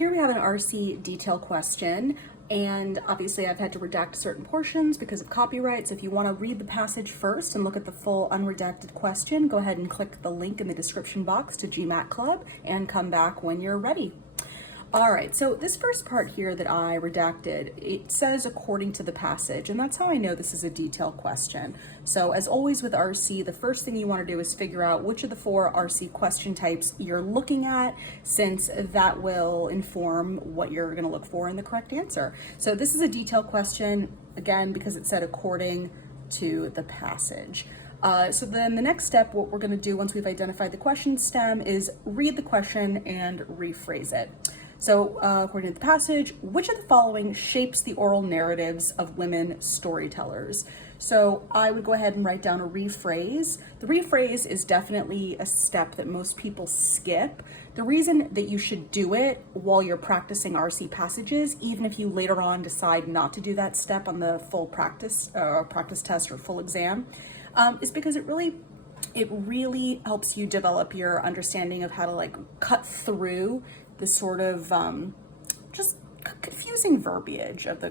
Here we have an RC detail question, and obviously I've had to redact certain portions because of copyright. So if you want to read the passage first and look at the full unredacted question, go ahead and click the link in the description box to GMATClub and come back when you're ready. All right, so this first part here that I redacted, it says according to the passage, and that's how I know this is a detailed question. So as always with RC, the first thing you want to do is figure out which of the 4 RC question types you're looking at, since that will inform what you're going to look for in the correct answer. So this is a detailed question, again, because it said according to the passage. So then the next step, what we're going to do once we've identified the question stem, is read the question and rephrase it. So according to the passage, which of the following shapes the oral narratives of women storytellers? So I would go ahead and write down a rephrase. The rephrase is definitely a step that most people skip. The reason that you should do it while you're practicing RC passages, even if you later on decide not to do that step on the full practice test or full exam, is because it really helps you develop your understanding of how to cut through the sort of just confusing verbiage of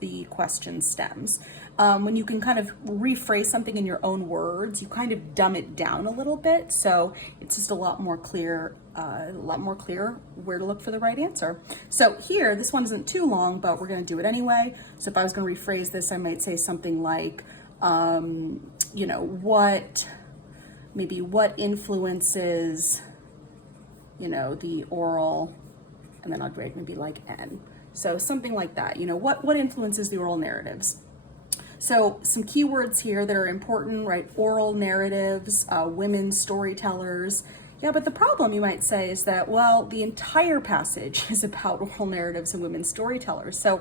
the question stems. When you can kind of rephrase something in your own words, you kind of dumb it down a little bit, so it's just a lot more clear where to look for the right answer. So here, this one isn't too long, but we're going to do it anyway. So if I was going to rephrase this, I might say something like, what influences the oral, and then I'll grade maybe like N. So something like that, what influences the oral narratives? So some keywords here that are important, right? Oral narratives, women storytellers. Yeah, but the problem, you might say, is that, well, the entire passage is about oral narratives and women storytellers. So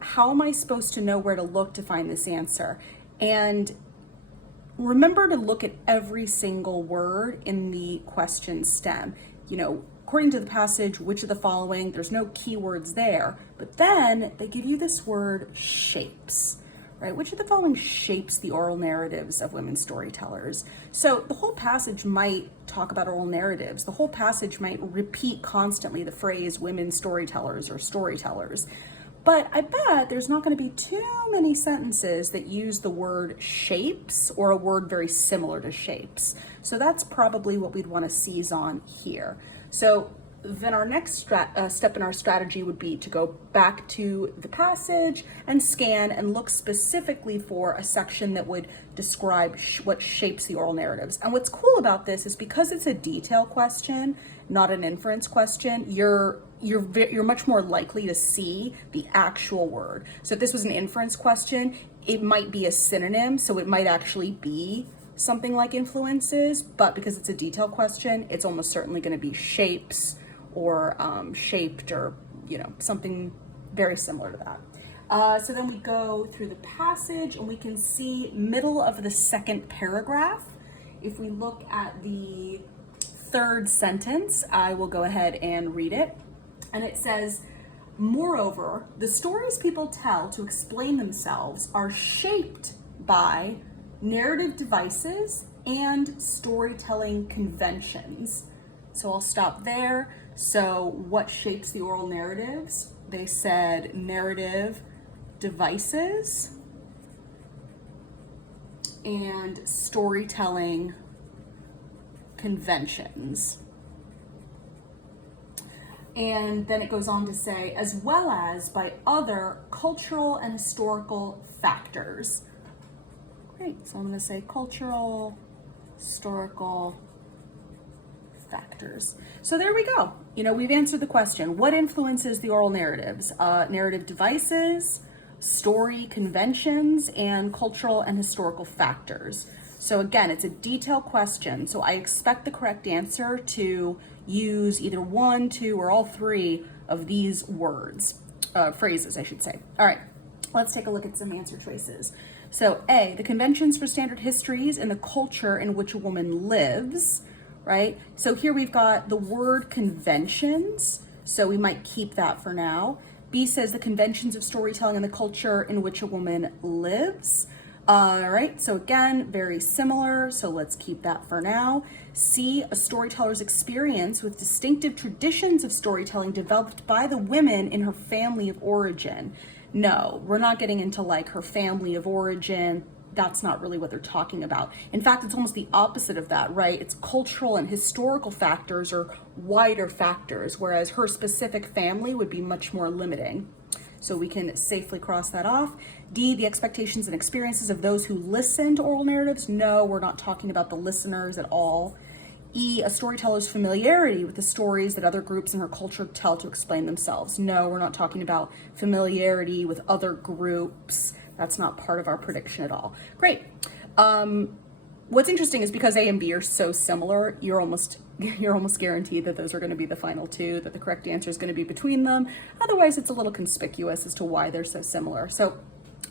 how am I supposed to know where to look to find this answer? And remember to look at every single word in the question stem. According to the passage, which of the following, there's no keywords there, but then they give you this word shapes, right? Which of the following shapes the oral narratives of women storytellers? So the whole passage might talk about oral narratives. The whole passage might repeat constantly the phrase women storytellers or storytellers. But I bet there's not going to be too many sentences that use the word shapes or a word very similar to shapes. So that's probably what we'd want to seize on here. So then our next step in our strategy would be to go back to the passage and scan and look specifically for a section that would describe what shapes the oral narratives. And what's cool about this is because it's a detail question, not an inference question, you're much more likely to see the actual word. So if this was an inference question, it might be a synonym, so it might actually be something like influences, but because it's a detail question, it's almost certainly going to be shapes or shaped or something very similar to that. So then we go through the passage and we can see middle of the second paragraph. If we look at the third sentence, I will go ahead and read it. And it says, moreover, the stories people tell to explain themselves are shaped by narrative devices and storytelling conventions. So I'll stop there. So what shapes the oral narratives? They said narrative devices and storytelling conventions. And then it goes on to say, as well as by other cultural and historical factors. Great, so I'm going to say cultural, historical factors. So there we go. We've answered the question. What influences the oral narratives? Narrative devices, story conventions, and cultural and historical factors. So again, it's a detailed question. So I expect the correct answer to use either 1, 2, or all 3 of these phrases, I should say. All right, let's take a look at some answer choices. So A, the conventions for standard histories and the culture in which a woman lives, right? So here we've got the word conventions, so we might keep that for now. B says the conventions of storytelling and the culture in which a woman lives. All right, so again, very similar, so let's keep that for now. C, a storyteller's experience with distinctive traditions of storytelling developed by the women in her family of origin. No, we're not getting into like her family of origin. That's not really what they're talking about. In fact, it's almost the opposite of that, right? It's cultural and historical factors or wider factors, whereas her specific family would be much more limiting. So we can safely cross that off. D, the expectations and experiences of those who listen to oral narratives. No, we're not talking about the listeners at all. E, a storyteller's familiarity with the stories that other groups in her culture tell to explain themselves. No, we're not talking about familiarity with other groups. That's not part of our prediction at all. Great. What's interesting is because A and B are so similar, you're almost guaranteed that those are going to be the final two, that the correct answer is going to be between them. Otherwise, it's a little conspicuous as to why they're so similar. So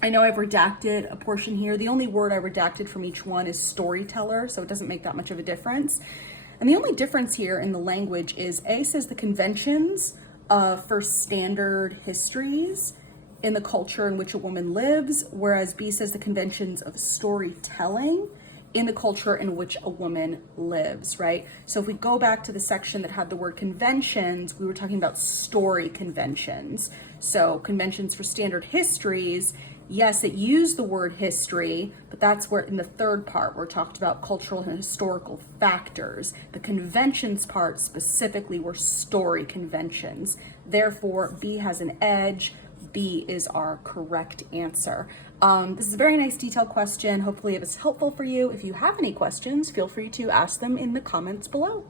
I know I've redacted a portion here. The only word I redacted from each one is storyteller, so it doesn't make that much of a difference. And the only difference here in the language is A says the conventions for standard histories in the culture in which a woman lives, whereas B says the conventions of storytelling in the culture in which a woman lives, right? So if we go back to the section that had the word conventions, we were talking about story conventions. So conventions for standard histories, yes, it used the word history, but that's where in the third part, we're talked about cultural and historical factors. The conventions part specifically were story conventions. Therefore, B has an edge. B is our correct answer. This is a very nice detailed question. Hopefully it was helpful for you. If you have any questions, feel free to ask them in the comments below.